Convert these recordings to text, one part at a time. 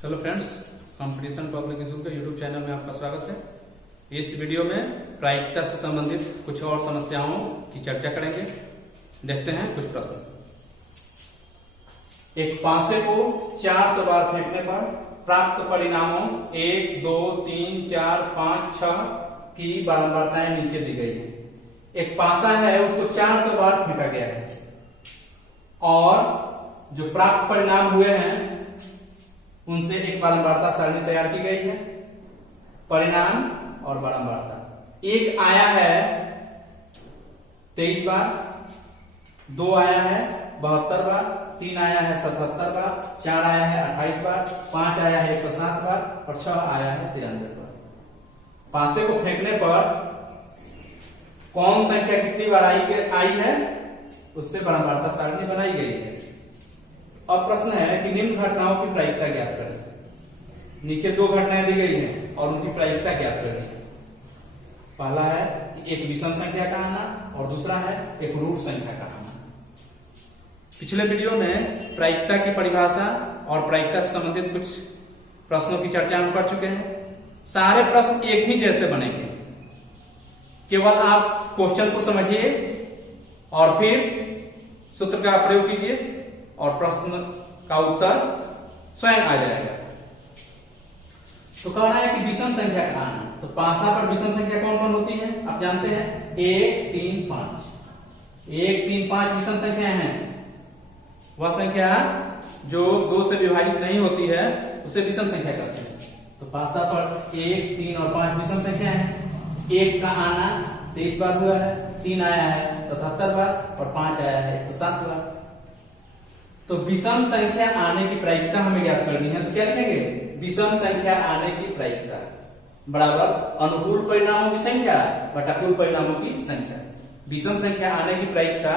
Hello friends, competition public school के YouTube channel में आपका स्वागत है। इस वीडियो में प्रायिकता से संबंधित कुछ और समस्याओं की चर्चा करेंगे। देखते हैं कुछ प्रश्न। एक पासे को 400 बार फेंकने पर प्राप्त परिणामों 1, 2, 3, 4, 5, 6 की बारंबारताएं नीचे दी गई है। एक पासा है, उसको 400 बार फेंका गया है और जो प्राप्त परिणाम हुए हैं उनसे एक बारंबारता सारणी तैयार की गई है। परिणाम और बारंबारता, एक आया है 23 बार, 2 आया है 72 बार, 3 आया है 77 बार, 4 आया है 28 बार, 5 आया है 107 बार और 6 आया है 93 बार। पासे को फेंकने पर कौन संख्या कितनी बार आई है उससे बारंबारता सारणी बनाई गई है। अब प्रश्न है कि निम्न घटनाओं की प्रायिकता ज्ञात करें। नीचे 2 घटनाएं दी गई हैं और उनकी प्रायिकता ज्ञात करनी है। पहला है कि एक विषम संख्या का आना और दूसरा है एक रूट संख्या का आना। पिछले वीडियो में प्रायिकता की परिभाषा और प्रायिकता से संबंधित कुछ प्रश्नों की चर्चा हम कर चुके हैं। सारे प्रश्न एक ही जैसे बनेंगे, केवल आप क्वेश्चन को समझिए और फिर सूत्र का प्रयोग कीजिए और प्रश्न का उत्तर स्वयं आ जाएगा। तो कह रहा है कि विषम संख्या का आना, तो पासा पर विषम संख्या कौन कौन होती है आप जानते हैं, 1, 3, 5। 1, 3, 5 विषम संख्या है। वह संख्या जो 2 से विभाजित नहीं होती है उसे विषम संख्या कहते हैं। तो पासा पर 1, 3 और 5 विषम संख्या है। 1 का आना 23 बार हुआ है, 3 आया है 77 बार और 5 आया है 107 बार। तो विषम संख्या आने की प्रायिकता हमें ज्ञात करनी है। तो क्या लिखेंगे, विषम संख्या आने की प्रायिकता बराबर अनुकूल परिणामों की संख्या बटा कुल परिणामों की संख्या। विषम संख्या आने की प्रायिकता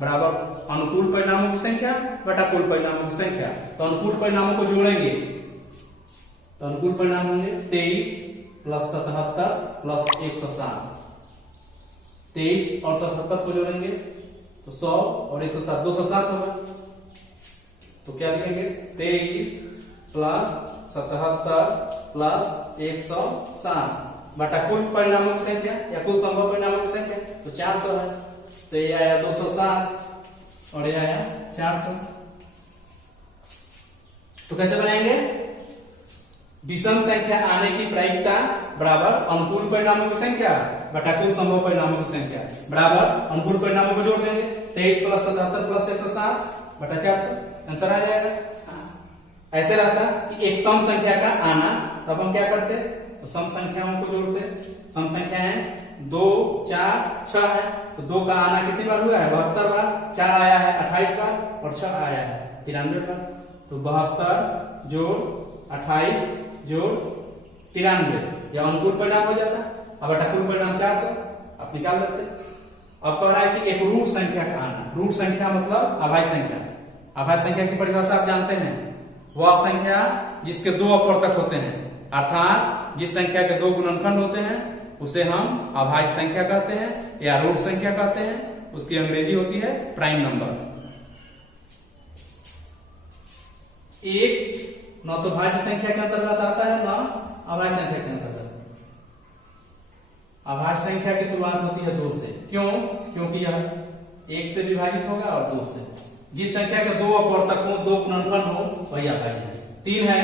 बराबर अनुकूल परिणामों की संख्या बटा कुल परिणामों की संख्या। तो अनुकूल परिणामों को जोड़ेंगे तो अनुकूल परिणाम होंगे 23 प्लस 77 प्लस 107। 23 और 77 को जोड़ेंगे तो 100 और 107 207 होगा। तो क्या लिखेंगे, 23 प्लस 77 प्लस 107 बटा कुल परिणामों की संख्या या कुल संभव परिणामों की संख्या। तो 400 है, तो ये आया 207 और ये आया 400। तो कैसे बनाएंगे, विषम संख्या आने की प्रायिकता बराबर अनुकूल परिणामों की संख्या बटा कुल संभव परिणामों की संख्या बराबर अनुकूल परिणामों को जोड़ देंगे 23 प्लस 77 प्लस 107 बटा 400। आंसर आ जाएगा। ऐसे रहता कि एक सम संख्या का आना, तब हम क्या करते, तो सम संख्याओं को जोड़ते। सम संख्या है 2, 4, 6 है, तो 2 का आना कितनी बार हुआ है 72 बार, 4 आया है 28 बार और 6 आया है 93 बार। तो 72 जोड़ 28 जोड़ 93 यह अनुकूल परिणाम हो जाता। अब बटा कुल परिणाम 400 आप निकाल लेते। अब कह रहा है कि एक रूट संख्या का आना। रूट संख्या मतलब अभाज्य संख्या। अभाज्य संख्या की परिभाषा आप जानते हैं, वह संख्या जिसके 2 अपवर्तक होते हैं, अर्थात जिस संख्या के 2 गुणनखंड होते हैं उसे हम अभाज्य संख्या कहते हैं या रूट संख्या कहते हैं। उसकी अंग्रेजी होती है प्राइम नंबर। एक न तो भाज्य संख्या के अंतर्गत आता है न अभाज्य संख्या के अंतर्गत। अभाज्य संख्या की शुरुआत होती है 2 से। क्यों? क्योंकि यह 1 से विभाजित होगा और 2 से। जिस संख्या के 2 अपवर्तक हो, 2 गुणनखंड हो, वही अभाज्य है। 3 है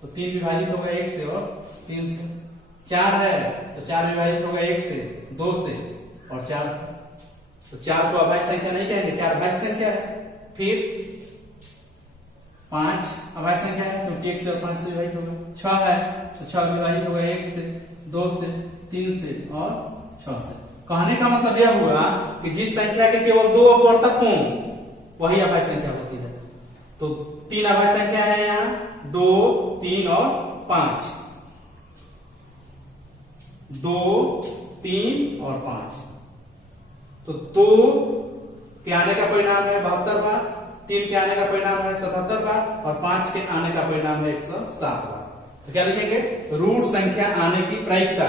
तो 3 विभाजित होगा 1 से और 3 से। 4 है तो 4 विभाजित होगा 1 से, 2 से और 4 से। तो 4 को अभाज्य संख्या नहीं कहेंगे, 4 भाज्य संख्या है। फिर 5 अभाज्य संख्या है क्योंकि 1 से और 5 से विभाजित होगा। 6 है तो 6 विभाजित होगा 1 से, 2 से, 3 से और 6 से। कहने का मतलब यह हुआ कि जिस संख्या के केवल 2 अपवर्तक हों वही अभाज्य संख्या होती है। तो 3 अभाज्य संख्या है यहाँ, 2, 3 और 5। 2, 3 और 5। तो 2 के आने का परिणाम है 72 बार, 3 के आने का परिणाम है 77 बार और 5 के आने का परिणाम है 107 बार। तो क्या लिखेंगे, रूट संख्या आने की प्रायिकता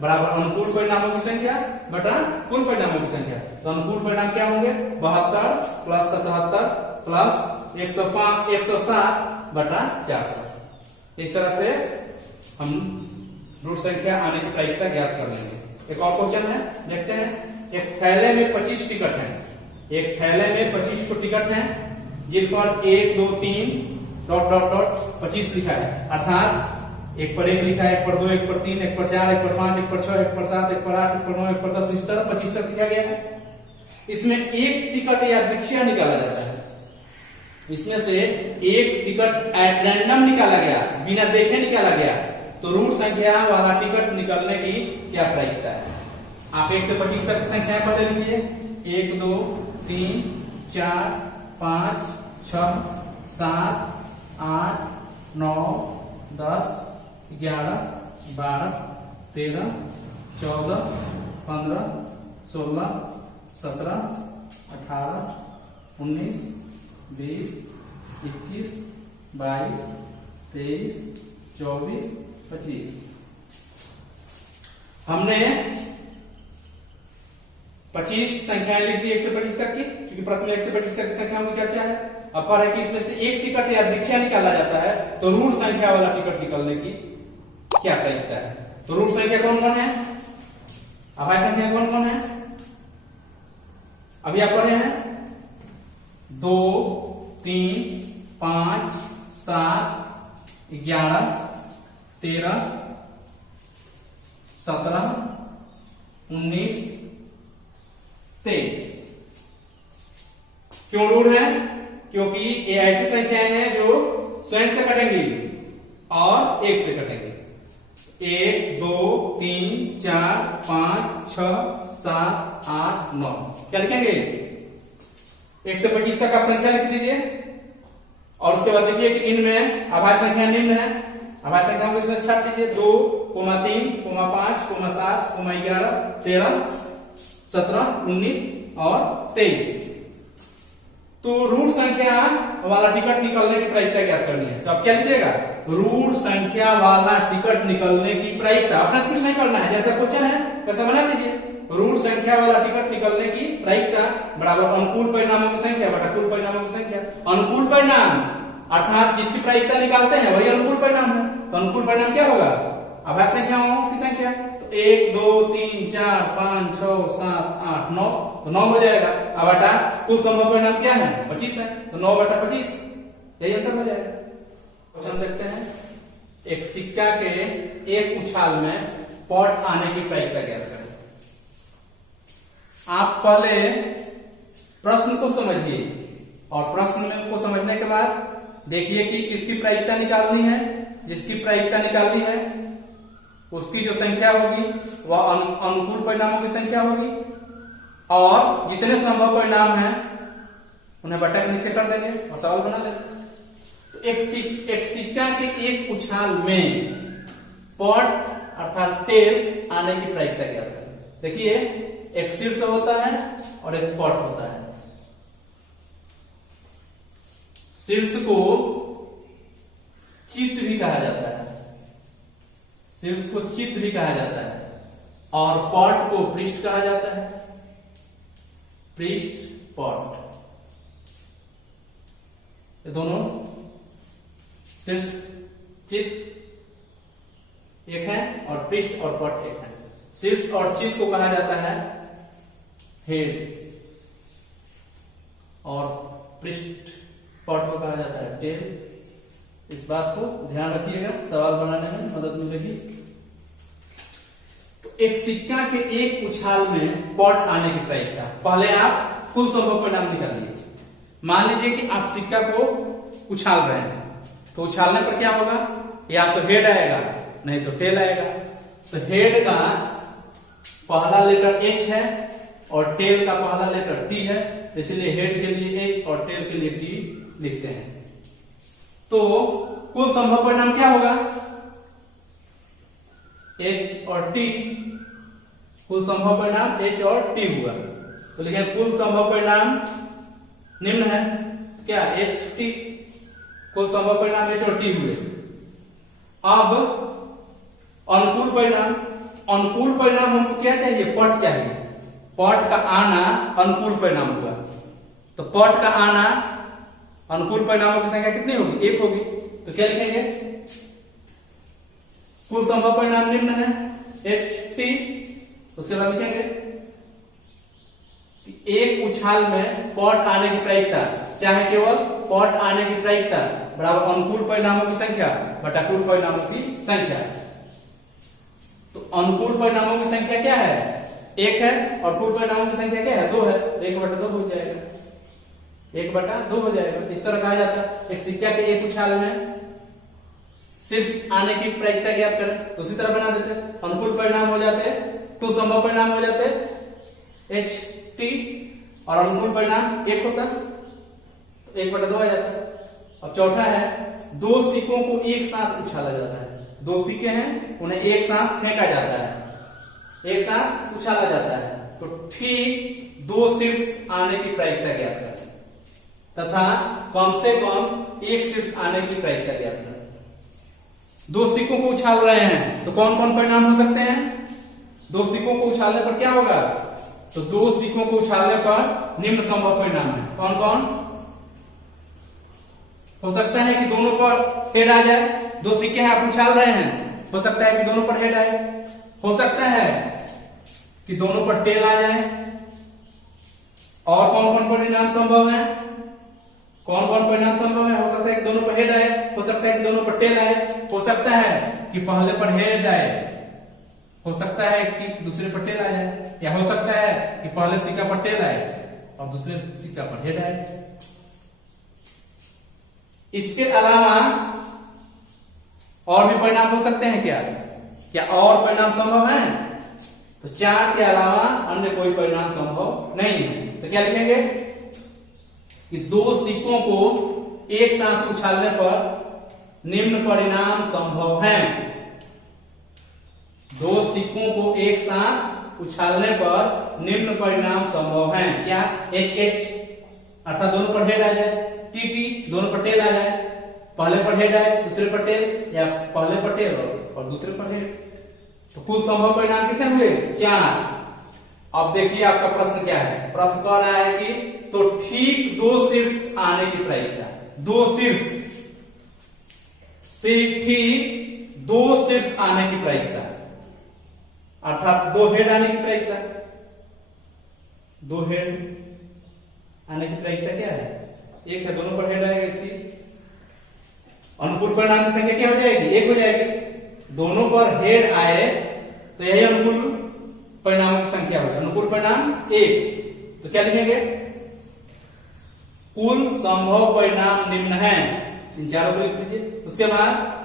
बराबर अनुकूल परिणामों की संख्या बटा कुल परिणामों की संख्या। तो अनुकूल परिणाम क्या होंगे, 72 प्लस 77 प्लस 105 107 बटा 400। इस तरह से हम रूट संख्या आने की प्रायिकता ज्ञात कर लेंगे। एक और क्वेश्चन है, देखते हैं। एक थैले में 25 टिकट हैं। एक थैले में 25 टिकट हैं जिन पर 1 2 3 डॉट डॉट डॉट 25 लिखा है। अर्थात एक पर 1 लिखा है, एक पर 2, एक पर 3, एक पर 4, एक पर 5, एक पर 6, एक पर 7, एक पर 8, एक पर 9, एक पर 10, इस तरह 25 तक लिखा गया है। इसमें एक टिकट यादृच्छिक निकाला जाता है। इसमें से एक टिकट एट रैंडम निकाला गया, बिना देखे निकाला गया, तो रूट संख्या वाला टिकट निकलने की क्या प्रायिकता है? आप 1 से 25 तक की संख्या पहले लिखिए। 1 2 3 4 5 6 7 8 9 10 11 12 13 14 15 16 17 18 19 20 21 22 23 24 25। हमने 25 संख्याएं लिख दी 1 से 25 तक की, क्योंकि प्रश्न में 1 से 25 तक की संख्याओं की चर्चा है। अब पर है कि इसमें से एक टिकट यादृच्छिक निकाला जाता है, तो रूट संख्या वाला टिकट निकलने की क्या प्रायिकता है? तो रूट संख्या कौन कौन है? अभाज्य संख्या कौन कौन है? अभी आप पढ़े हैं 2 3 5 7 11 13 17 19 23। क्यों रूट है? क्योंकि ये ऐसी संख्याएं हैं जो स्वयं से कटेंगी और 1 से कटेंगी। 1 2 3 4 5 6 7 8 9। क्या लिखेंगे? 1 से 25 तक आप संख्या लिख दीजिए और उसके बाद देखिए कि इनमें अभाज्य संख्या निम्न है। अभाज्य संख्या को इसमें छाट लीजिए। 2 3 5 7 11 13 17 19 और 23। तो रूट संख्या वाला टिकट निकलने की प्रायिकता ज्ञात करनी है। तो आप क्या लिखिएगा? रूट संख्या वाला टिकट निकलने की प्रायिकता। अपना कुछ नहीं करना है, जैसा क्वेश्चन है वैसा बना दीजिए। रूट संख्या वाला टिकट निकलने की प्रायिकता बराबर अनुकूल परिणामों की संख्या बटा कुल परिणामों की संख्या। अनुकूल परिणाम अर्थात जिसकी प्रायिकता निकालते हैं वही अनुकूल परिणाम है। तो अनुकूल परिणाम क्या होगा? अभाज्य संख्याओं की संख्या। तो 1 2 3 4 5 6 7 8 9, तो 9 हो जाएगा। अब बटा कुल संभव परिणाम क्या है? 25 है, तो 9 बटा 25 यही आंसर हो जाएगा। क्वेश्चन देखते हैं। एक सिक्का के एक उछाल में पॉट आने की प्रायिकता ज्ञात करें। आप पहले प्रश्न को समझिए और प्रश्न को समझने के बाद देखिए कि किसकी प्रायिकता निकालनी है। जिसकी प्रायिकता निकालनी है उसकी जो संख्या होगी वह अनुकूल परिणामों की संख्या होगी और जितने संभव परिणाम हैं उन्हें बटा के नीचे कर देंगे और सवाल बना लेंगे। तो एक सिक्का के एक उछाल में पॉट अर्थात टेल आने की प्रायिकता क्या है? देखिए एक शीर्ष होता है और एक पॉट होता है। शीर्ष को चित्त भी कहा जाता है, शीर्ष को चित्त भी कहा जाता है और पॉट को पृष्ठ कहा जाता है। पृष्ठ पॉट, ये दोनों शीर्ष चित्त एक है और पृष्ठ और पॉट एक है। शीर्ष और चित्त को कहा जाता है हेड और पृष्ठ पॉट को कहा जाता है टेल। इस बात को ध्यान रखिएगा, सवाल बनाने में मदद मिलेगी। तो एक सिक्का के एक उछाल में पॉट आने की प्रायिकता, पहले आप कुल संभव परिणाम निकालिए। मान लीजिए कि आप सिक्का को उछाल रहे हैं, तो उछालने पर क्या होगा? या तो हेड आएगा नहीं तो टेल आएगा। तो हेड का पहला लेटर H है और टेल का पहला लेटर T है, इसलिए हेड के लिए H और टेल के लिए T लिखते हैं। तो कुल संभव परिणाम क्या होगा? H और T, कुल संभव परिणाम H और T हुआ। तो लिखे कुल संभव परिणाम निम्न है, क्या? H T, कुल संभव परिणाम H और T हुए। अब अनुकूल परिणाम, अनुकूल परिणाम हमको क्या चाहिए? पॉट चाहिए। पॉट का आना अनुकूल परिणाम हुआ, तो पॉट का आना अनुकूल परिणामों की संख्या कितनी होगी? 1 होगी। तो क्या लिखेंगे? कुल संभव परिणाम निम्न है एच टी। उसके बाद लिखेंगे कि एक उछाल में पॉट आने की प्रायिकता, चाहे केवल पॉट आने की प्रायिकता बराबर अनुकूल परिणामों की संख्या बटा कुल परिणामों की संख्या। तो अनुकूल परिणामों की संख्या क्या है? 1 है और कुल परिणामों की संख्या क्या है? 2 है। 1/2 हो जाएगा, 1/2 हो जाएगा। इस तरह कहा जाता है एक सिक्का के एक उछाल में शीर्ष आने की प्रायिकता ज्ञात करें, तो उसी तरह बना देते। अनुकूल परिणाम हो जाते, कुल संभव परिणाम हो जाते एच टी और अनुकूल परिणाम 1 होता, तो 1/2 आ जाता। अब चौथा है दो सिक्कों को एक साथ उछाला जाता है। 2 सिक्के हैं, उन्हें एक साथ फेंका जाता है, एक साथ उछाला जाता है। तो ठीक 2 शीर्ष आने की प्रायिकता ज्ञात करें तथा कम से कम 1 शीर्ष आने की प्रायिकता ज्ञात करें। 2 सिक्कों को उछाल रहे हैं तो कौन कौन परिणाम हो सकते हैं? 2 सिक्कों को उछालने पर क्या होगा? तो 2 सिक्कों को उछालने पर निम्न संभव परिणाम है। कौन कौन हो सकता है? कि दोनों पर हेड आ जाए। 2 सिक्के हैं, आप उछाल रहे हैं, हो सकता है कि दोनों पर हेड आए। हो सकता है कि दोनों पर टेल आ जाए। और कौन कौन परिणाम संभव है? कौन कौन परिणाम संभव है? हो सकता है कि दोनों पर हेड आए, हो सकता है कि दोनों पर टेल आए, हो सकता है कि पहले पर हेड आए, हो सकता है कि दूसरे पर टेल आ जाए, या हो सकता है कि पहले सिक्का पर टेल आए और दूसरे सिक्का पर हेड आए। इसके अलावा और भी परिणाम हो सकते हैं क्या? क्या और परिणाम संभव है? तो 4 के अलावा अन्य कोई परिणाम संभव नहीं है। तो क्या लिखेंगे कि 2 सिक्कों को एक साथ उछालने पर निम्न परिणाम संभव हैं। 2 सिक्कों को एक साथ उछालने पर निम्न परिणाम संभव हैं। क्या? एच एच अर्थात दोनों पर हेड आ जाए, टी टी दोनों पर टेल आ जाए, पहले पर हेड आए दूसरे पर टेल, या पहले पर टेल और दूसरे पर हेड। तो कुल संभव परिणाम कितने हुए? 4। अब देखिए आपका प्रश्न क्या है। प्रश्न कह रहा है कि तो ठीक 2 शीर्ष आने की प्रायिकता, 2 शीर्ष से ठीक 2 शीर्ष आने की प्रायिकता अर्थात 2 हेड आने की प्रायिकता। 2 हेड आने की प्रायिकता क्या है? 1 है, दोनों पर हेड आएगा। इसकी अनुकूल परिणाम की संख्या क्या हो जाएगी? 1 हो जाएगी। दोनों पर हेड आए तो यही अनुकूल परिणामों की संख्या होगी। अनुकूल परिणाम 1। तो क्या लिखेंगे? कुल संभव परिणाम निम्न है। इन चारों को लिख दीजिए। उसके बाद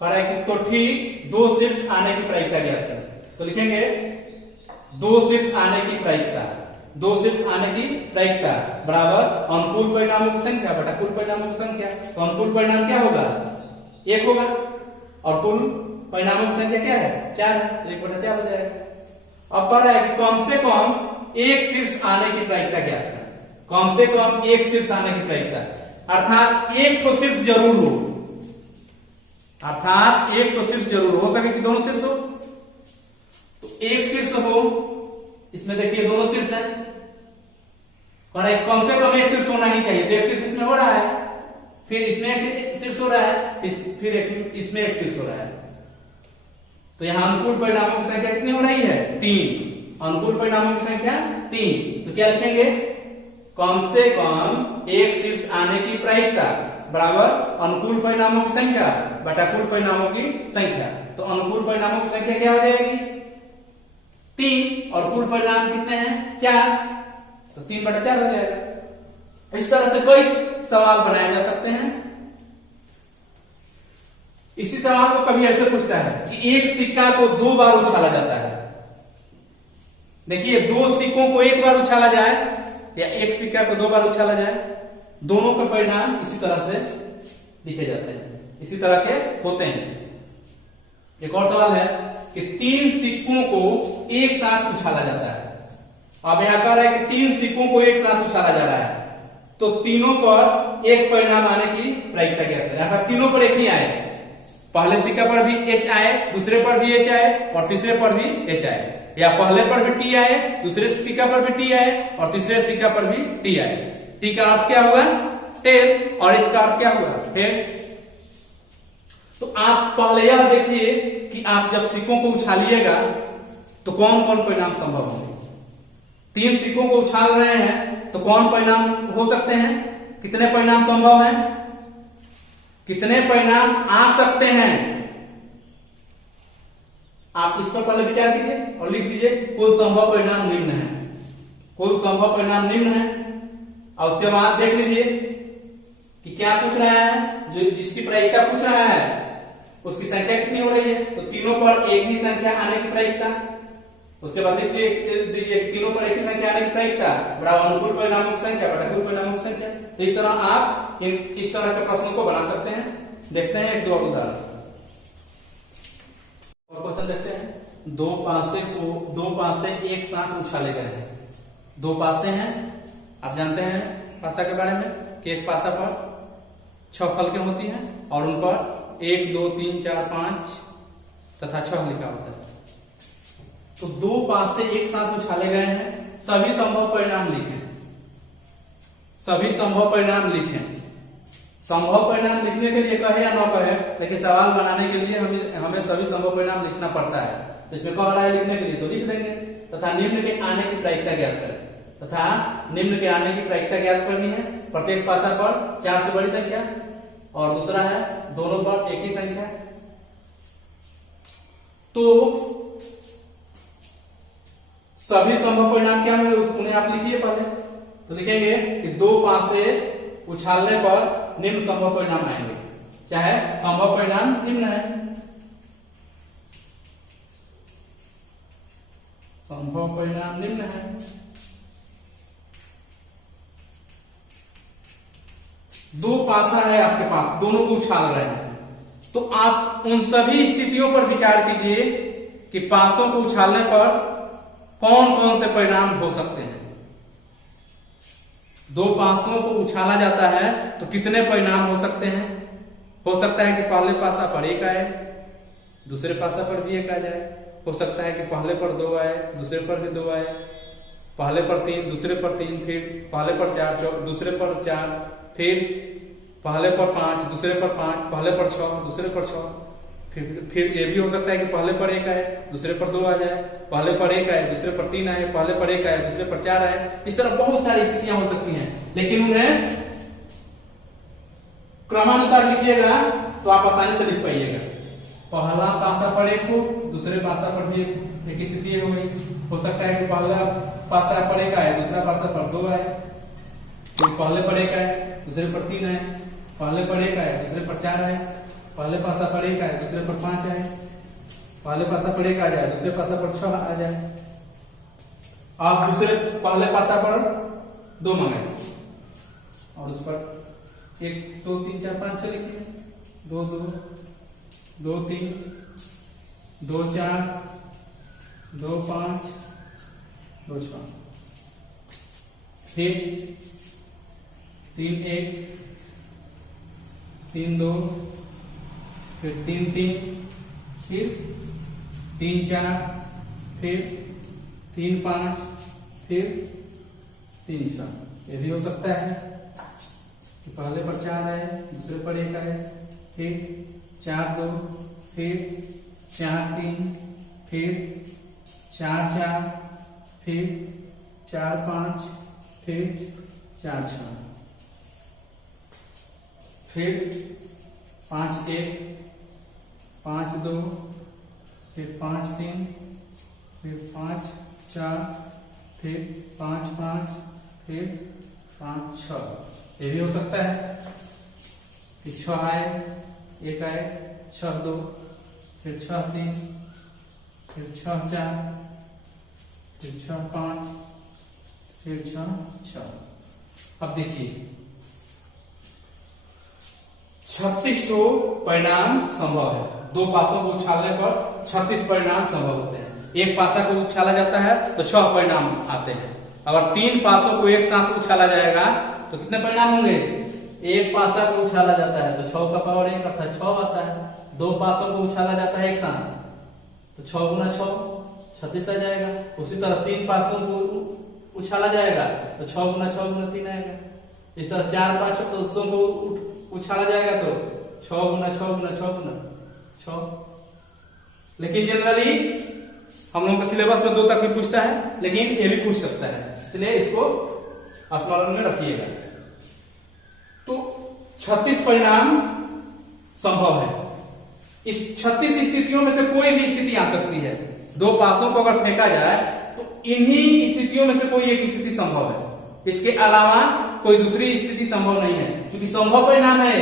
कह रहा है कि तो ठीक 2 शीर्ष आने की प्रायिकता ज्ञात करें। तो लिखेंगे 2 शीर्ष आने की प्रायिकता, 2 शीर्ष आने की प्रायिकता बराबर अनुकूल परिणामों की संख्या बटा कुल परिणामों की संख्या। तो अनुकूल परिणाम क्या होगा? 1 होगा और कुल परिणामों की संख्या क्या है? 4 है, तो 1/4 हो जाएगा। अब कह रहा है कि कम से कम 1 शीर्ष आने की प्रायिकता क्या है? कम से कम 1 शीर्ष आने की प्रायिकता अर्थात 1 तो शीर्ष जरूर हो, अर्थात 1 तो शीर्ष जरूर हो सके कि दोनों शीर्ष हो। तो 1 शीर्ष हो, इसमें देखिए दोनों शीर्ष है, कह रहा है कम से कम 1 शीर्ष होना ही चाहिए। तो 1 शीर्ष इसमें हो रहा है, फिर इसमें 1 शीर्ष हो रहा है, फिर इसमें 1 शीर्ष हो रहा है। तो यहां अनुकूल परिणामों की संख्या कितनी हो रही है? 3। अनुकूल परिणामों की संख्या 3। तो क्या लिखेंगे? कम से कम 1 शीर्ष आने की प्रायिकता बराबर अनुकूल परिणामों की संख्या बटा कुल परिणामों की संख्या। तो अनुकूल परिणामों की संख्या क्या हो जाएगी? 3 और कुल परिणाम कितने हैं? 4। तो 3/4 हो जाएगा। इस तरह से कई सवाल बनाए जा सकते हैं। इसी सवाल को कभी ऐसे पूछता है कि एक सिक्का को 2 बार उछाला जाता है। देखिए 2 सिक्कों को 1 बार उछाला जाए या एक सिक्का को 2 बार उछाला जाए, दोनों के परिणाम इसी तरह से लिखे जाते हैं, इसी तरह के होते हैं। एक और सवाल है कि 3 सिक्कों को एक साथ उछाला जाता है। अब यहां कह रहा है कि 3 सिक्कों को एक साथ उछाला जा रहा है, तो तीनों पर एक परिणाम आने की प्रायिकता क्या है? अर्थात तीनों पर एक ही आए, पहले सिक्का पर भी एच आए, दूसरे पर भी एच आए और तीसरे पर भी एच आए, या पहले पर भी टी आए, दूसरे सिक्का पर भी टी आए और तीसरे सिक्का पर भी टी आए। टी का अर्थ क्या हुआ? टेल, और इसका अर्थ क्या हुआ, हेड। तो आप पहले यह देखिए कि आप जब सिक्कों को उछालिएगा तो कौन कौन परिणाम संभव होंगे। 3 सिक्कों को उछाल रहे हैं तो कौन परिणाम हो सकते हैं, कितने परिणाम संभव हैं, कितने परिणाम आ सकते हैं। आप इस पर पहले विचार कीजिए और लिख दीजिए कुल संभव परिणाम निम्न है, कुल संभव परिणाम निम्न है। और उसके बाद देख लीजिए कि क्या पूछ रहा है, जो जिसकी प्रायिकता पूछ रहा है उसकी संख्या कितनी हो रही है, तो तीनों पर एक ही संख्या आने की प्रायिकता। उसके बाद लिख दीजिए तीनों पर एक ही संख्या आने की प्रायिकता बड़ा अनुकूल परिणामों की संख्या प्रतिकूल परिणामों की संख्या। तो इस तरह आप इस तरह के प्रश्नों को बना सकते हैं। देखते हैं एक दो उदाहरण और क्वेश्चन देखते हैं। दो पासे एक साथ उछाले गए हैं। 2 पासे हैं, आप जानते हैं पासा के बारे में कि एक पासा पर 6 फलकें होती हैं और उन पर 1 2 3 4 5 तथा 6 लिखा होता है। तो 2 पासे एक साथ उछाले गए हैं, सभी संभव परिणाम लिखें, सभी संभव परिणाम लिखें। संभव परिणाम लिखने के लिए कहे या न कहे, लेकिन सवाल बनाने के लिए हमें सभी संभव परिणाम लिखना पड़ता है। तो इसमें कह रहा है लिखने के लिए तो लिख देंगे। तथा निम्न के आने की प्रायिकता ज्ञात करें, तथा निम्न के आने की प्रायिकता ज्ञात करनी है। प्रत्येक पासा पर 4 से बड़ी संख्या और दूसरा है दोनों पर एक ही संख्या। तो सभी संभव परिणाम क्या होंगे उन्हें आप लिखिए पहले। तो लिखेंगे कि 2 पासे उछालने पर निम्न संभव परिणाम आएंगे, चाहे संभव परिणाम निम्न है। संभव परिणाम निम्न है। दो पासा है आपके पास, दोनों को उछाल रहे हैं, तो आप उन सभी स्थितियों पर विचार कीजिए कि पासों को उछालने पर कौन कौन से परिणाम हो सकते हैं। 2 पासों को उछाला जाता है तो कितने परिणाम हो सकते हैं। हो सकता है कि पहले पासा पर 1 आए, दूसरे पासा पर भी 1 आ जाए। हो सकता है कि पहले पर 2 आए, दूसरे पर भी 2 आए, पहले पर 3, दूसरे पर 3, फिर पहले पर 4, दूसरे पर 4, फिर पहले पर 5, दूसरे पर 5, पहले पर 6, दूसरे पर 6। फिर ये भी हो सकता है कि पहले पर 1 आए, दूसरे पर 2 आ जाए, पहले पर 1 आए, दूसरे पर 3 आए, पहले पर 1 आए, दूसरे पर 4 आए। इस तरह बहुत सारी स्थितियां हो सकती हैं, लेकिन उन्हें क्रमानुसार लिखिएगा तो आप आसानी से लिख पाइएगा। पहला पासा पर 1 हो, दूसरे पासा पर भी एक ही स्थिति हो गई। हो सकता है कि पहला पासा पर 1 आए, दूसरा पासा पर 2 आए, फिर पहले पर 1 आए, दूसरे पर 3 आए, पहले पर 1 आए, दूसरे पर 4 आए, पहले पासा पर 1 आए, दूसरे पर 5 आए, पहले पासा पर 1 आ जाए, दूसरे पासा पर 6 आ जाए। आप दूसरे पहले पासा पर 2 मंगाए और उस पर 1 2 3 4 5 6 लिखिए। 2 2 2 3 2 4 2 5 2 6, फिर 3 1 3 2, फिर 3 3, फिर 3 4, फिर 3 5, फिर 3 6। ये भी हो सकता है कि पहले पर 4 आए, दूसरे पर 1 आए, फिर 4 2, फिर 4 3, फिर 4 4, फिर 4 5, फिर 4 6, फिर 5 1, 5 2, फिर 5 3, फिर 5 4, फिर 5 5, फिर 5 6। ये भी हो सकता है कि 6 आए, 1 आए, 6 2, फिर 6 3, फिर 6 4, फिर 6 5, फिर 6 6। अब देखिए 36 जो परिणाम संभव है। 2 पासों को उछालने पर 36 परिणाम संभव होते हैं। एक पासा को उछाला जाता है तो 6 परिणाम आते हैं। अगर 3 पासों को एक साथ उछाला जाएगा तो कितने परिणाम होंगे। एक पासा को उछाला जाता है तो 6 का पावर 1 अर्थात 6 आता है। 2 पासों को उछाला जाता है एक साथ तो 6 गुना 6 36 आ जाएगा। उसी तरह 3 पासों को उछाला जाएगा तो 6 गुना 3 आएगा। इस तरह 4 5 200 को उछाला जाएगा तो 6 गुना 6 गुना 6 गुना 6। लेकिन जनरली हम लोगों के सिलेबस में 2 तक भी पूछता है, लेकिन ये भी पूछ सकता है, इसलिए इसको स्मरण में रखिएगा। तो 36 परिणाम संभव है। इस 36 स्थितियों में से कोई भी स्थिति आ सकती है। 2 पासों को अगर फेंका जाए तो इन्हीं स्थितियों में से कोई एक स्थिति संभव है, इसके अलावा कोई दूसरी स्थिति संभव नहीं है, क्योंकि संभव परिणाम है।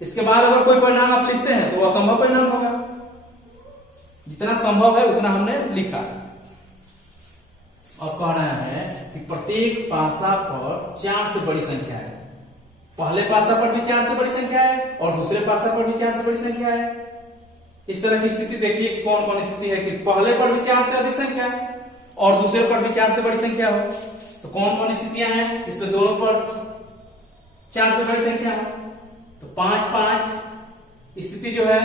इसके बाद अगर कोई परिणाम आप लिखते हैं तो असंभव परिणाम होगा। जितना संभव है उतना हमने लिखा। अब कह रहा है कि प्रत्येक पासा पर 4 से बड़ी संख्या है। पहले पासा पर भी 4 से बड़ी संख्या है और दूसरे पासा पर भी 4 से बड़ी संख्या है। इस तरह की स्थिति देखिए कि कौन कौन स्थिति है कि पहले पर भी 4 से अधिक संख्या है और दूसरे पर भी 4 से बड़ी संख्या हो। तो कौन कौन स्थितियां हैं? इसमें दोनों पर 4 से बड़ी संख्या हो। तो 5 5 स्थिति जो है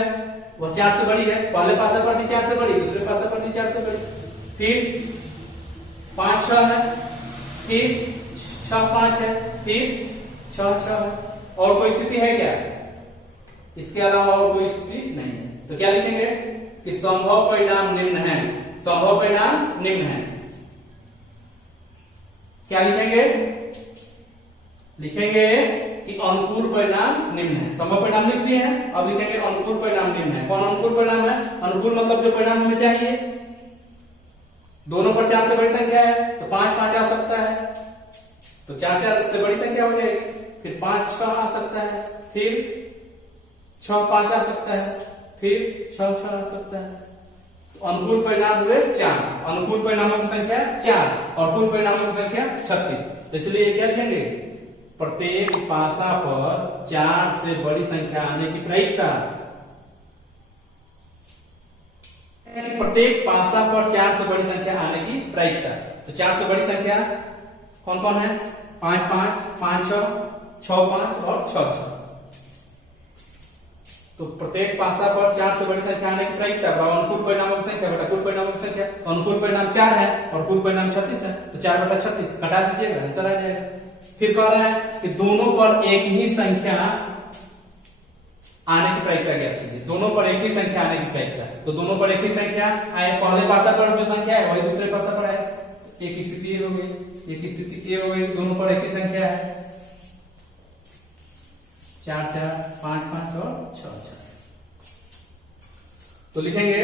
वह 4 से बड़ी है। पहले पासा पर भी 4 से बड़ी, दूसरे पासा पर भी 4 से बड़ी। फिर 5 6 है, फिर 6 5 है, फिर 6 6 है। और कोई स्थिति है क्या? इसके अलावा और कोई स्थिति नहीं है। तो क्या लिखेंगे कि संभव परिणाम निम्न है। संभव परिणाम निम्न है। क्या लिखेंगे? लिखेंगे कि अनुकूल परिणाम निम्न है। संभव परिणाम लिख दिए हैं, अब लिखेंगे अनुकूल परिणाम निम्न है। कौन अनुकूल परिणाम है? अनुकूल मतलब जो परिणाम हमें चाहिए। दोनों पर 4 से बड़ी संख्या है तो 5 5 आ सकता है, तो 4 से बड़ी संख्या हो जाएगी। फिर 5 6 आ सकता है, फिर 6 5 आ सकता है, फिर 6 6 आ सकता है। तो अनुकूल परिणाम हुए 4। अनुकूल परिणामों की संख्या 4 और कुल परिणामों की संख्या 36। इसलिए क्या लिखेंगे? प्रत्येक पासा पर 4 से बड़ी संख्या आने की प्रायिकता। प्रत्येक पासा पर 4 से बड़ी संख्या आने की प्रायिकता। तो 4 से बड़ी संख्या कौन कौन है? 5 5 5 6 6 5 और 6 6। तो प्रत्येक पासा पर 4 से बड़ी संख्या आने की प्रायिकता अनुकूल परिणामों की संख्या बटा कुल परिणामों की संख्या। तो अनुकूल परिणाम 4 है और कुल परिणाम 36 है, तो 4 बटा 36 घटा दीजिएगा, आंसर आ जाएगा। फिर कह रहा है कि दोनों पर एक ही संख्या आने की प्रायिकता ज्ञात कीजिए। दोनों पर एक ही संख्या आने की प्रायिकता। तो दोनों पर एक ही संख्या आए, पहले पासा पर जो संख्या है वही दूसरे पासा पर आए। एक स्थिति ए हो गई, एक स्थिति ए हो गई, दोनों पर एक ही संख्या है। 4 4 5 5 और 6 6। तो लिखेंगे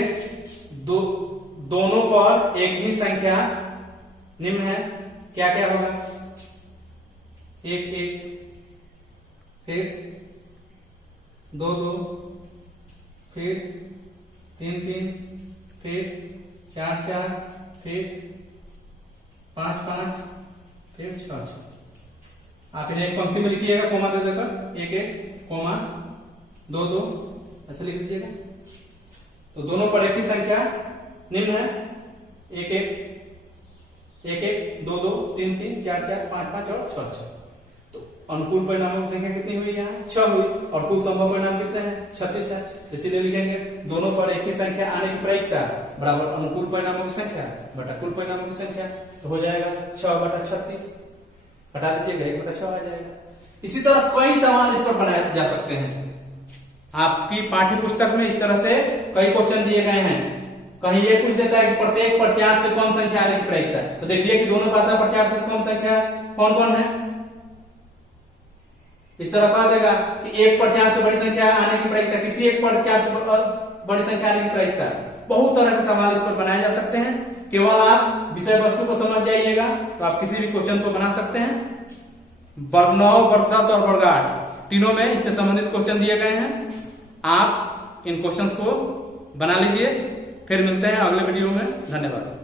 दोनों पर एक ही संख्या निम्न है। क्या क्या होगा? 1 1, फिर 2 2, फिर 3 3, फिर 4 4, फिर 5 5, फिर 6 6। आप इन्हें एक पंक्ति में लिखिएगा कोमा दे देकर, 1 1 कोमा 2 2 ऐसे लिख दीजिएगा। तो दोनों पर एक ही संख्या निम्न है। 1 1 2 2 3 3 4 4 5 5 और 6 6। तो अनुकूल परिणामों की संख्या कितनी हुई? यहाँ 6 हुई और कुल संभव परिणाम कितने हैं? 36 है। इसीलिए लिखेंगे दोनों पर एक ही संख्या आने की प्रायिकता बराबर अनुकूल परिणामों की संख्या बटा कुल परिणामों की संख्या। तो हो जाएगा 6 बटा 36, हटा दीजिएगा, 1 बटा 6 आ जाएगा। इसी तरह कई सवाल इस पर बनाए जा सकते हैं। आपकी पाठ्य पुस्तक में इस तरह से कई क्वेश्चन दिए गए हैं। कहीं ये पूछ देता है कि प्रत्येक पर 4 से कम संख्या आने की प्रायिकता। तो देखिए कि दोनों पासा पर 4 से कम संख्या कौन कौन है। इस तरह कह देगा कि 1 पर 4 से बड़ी संख्या आने की प्रायिकता, किसी एक पर 4 से बड़ी संख्या आने की प्रायिकता। बहुत तरह के सवाल इस पर बनाए जा सकते हैं। केवल आप विषय वस्तु को समझ जाइएगा तो आप किसी भी क्वेश्चन को बना सकते हैं। वर्ग 9, वर्ग 10 और वर्ग 8 तीनों में इससे संबंधित क्वेश्चन दिए गए हैं। आप इन क्वेश्चंस को बना लीजिए। फिर मिलते हैं अगले वीडियो में। धन्यवाद।